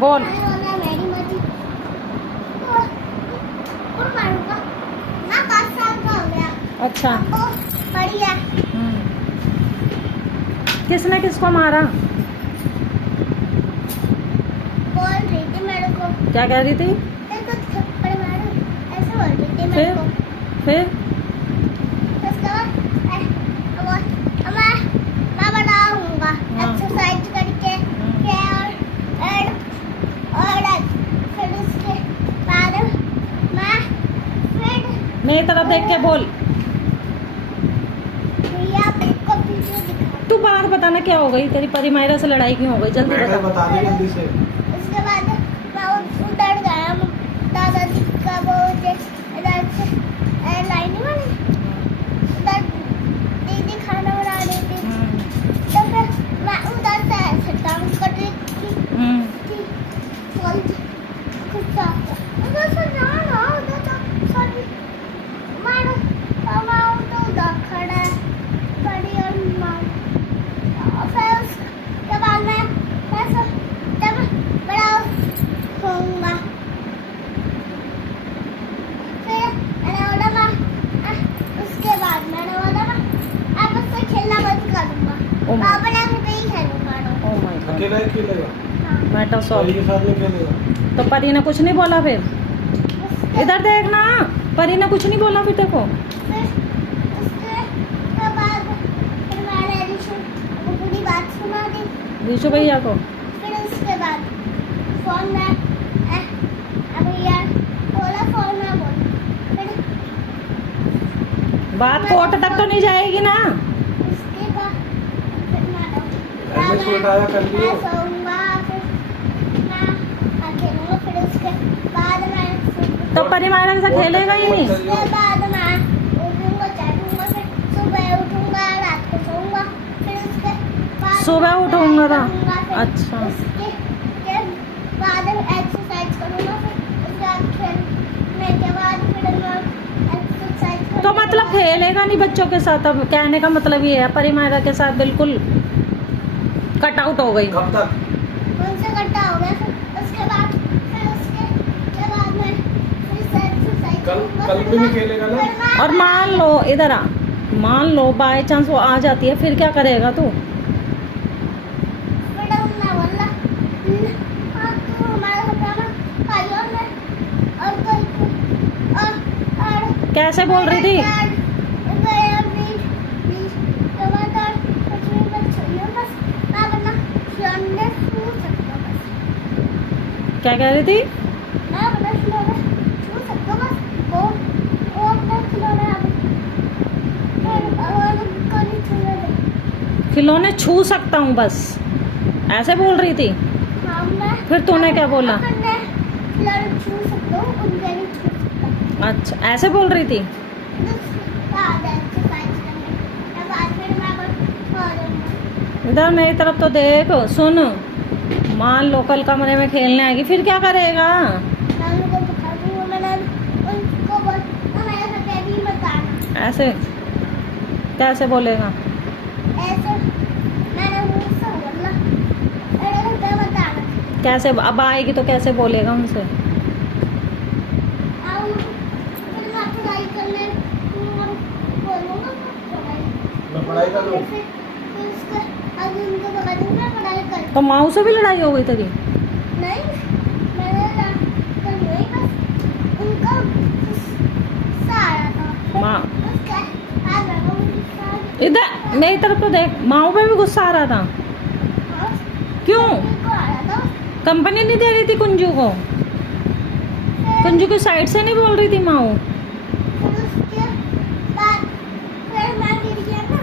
बोल। मेरी मर्जी। और मारूंगा ना, 5 साल का हो गया। अच्छा। अब वो बड़ी है। किसने किसको मारा? बोल रही थी मेरे को, क्या कह रही थी? तेरे को थप्पड़ मारूं, ऐसे बोल रही थी मेरे को। फिर उसके बाद मैं बनाऊंगा एक्सरसाइज करके और फिर उसके बाद मैं फिर मेरी तरफ देख के बोल। भैया आपको वीडियो दिखा। तू बात बताना क्या हो गई तेरी परिमायरा से लड़ाई क्यों हो गई? जल्दी मैंने बता। बता दी जल्दी से। उसके बाद मैं उधर गया, दादाजी का वो इधर से लाइन नहीं बनी, उधर दीदी खाना बना रही थी, तो फिर मैं उधर से ऐसे काम कर रही थी कि बोल कुछ उधर से ना उधर तो सॉरी मारो तो उधर खड़ा है बड़ी और मार। फिर उसके बाद मैं जब बड़ा होऊंगा फिर मैंने बोला उसके बाद मैंने बोला अब उससे खेलना बंद करूंगा, पापा ने घर पे ही खेलूंगा। Oh my God. अकेला ही खेलेगा, मैटर परी सॉल्व। के साथ नहीं खेलेगा। तो परी ने कुछ नहीं बोला फिर? इधर देखना, परी ने कुछ नहीं बोला फिर देखो। फिर उसके बाद फिर मैंने ऋषि को पूरी बात सुना दी। रीशु भैया को। फिर उसके बाद फोन में भैया बोला फोन में बोल। फिर बात कोर्ट तक तो नहीं जाएगी ना? उसके बाद फिर ऐसे सुलटाया कर लियो। मैं सोऊंगा, फिर मैं खेलूंगा, फिर उसके बाद मैं तो परिमायरा के साथ खेलेगा ही नहीं? उसके बाद मैं उठूंगा, चढ़ूंगा, फिर सुबह उठूंगा, रात को सोऊंगा, फिर उसके बाद सुबह उठूंगा था? करूंगा, फिर अच्छा। उसके बाद एक्सरसाइज करूंगा, फिर उसके बाद खेलने के बाद फिर मैं एक्सरसाइज करूंगा। तो मतलब खेलेगा नहीं बच्चों के साथ? अब कहने का मतलब ये है परिमायरा के साथ बिल्कुल कट आउट हो गई। कब तक? उनसे इकट्ठा हो गया, फिर उसके बाद मैं फिर से एक्सरसाइज करूंगा, कल फिर भी नहीं मैं- खेलेगा ना? फिर मैं- और मान लो इधर आ, मान लो बाय चांस वो आ जाती है, फिर क्या करेगा तू? फिर मैं बोला हाँ तू हमारे घर आना, भाई और मैं और कोई और कैसे बोल रही थी? क्या कह रही थी? खिलौने छू सकता हूँ बस, ऐसे बोल रही थी? फिर तूने क्या बोला? अच्छा ऐसे बोल रही थी। इधर मेरी तरफ तो देख सुन, मान लो कल कमरे में खेलने आएगी फिर क्या करेगा? ऐसे कैसे बोलेगा? कैसे अब आएगी तो कैसे बोलेगा उनसे? मैं पढ़ाई कर लूँ। तो माऊ से भी लड़ाई हो गई तेरी? नहीं मैंने कल नहीं, बस उनका गुस्सा आ रहा था। माँ उसके बाद मैं वो गुस्सा आ गया। इधर मेरी तरफ तो देख, माऊ पे भी गुस्सा आ रहा था। हाँ, क्यों? मेरे को आ रहा था। कंपनी नहीं दे रही थी कुंजू को? कुंजू की साइड से नहीं बोल रही थी माऊ? फिर उसके बाद फिर मैं गिर गया ना,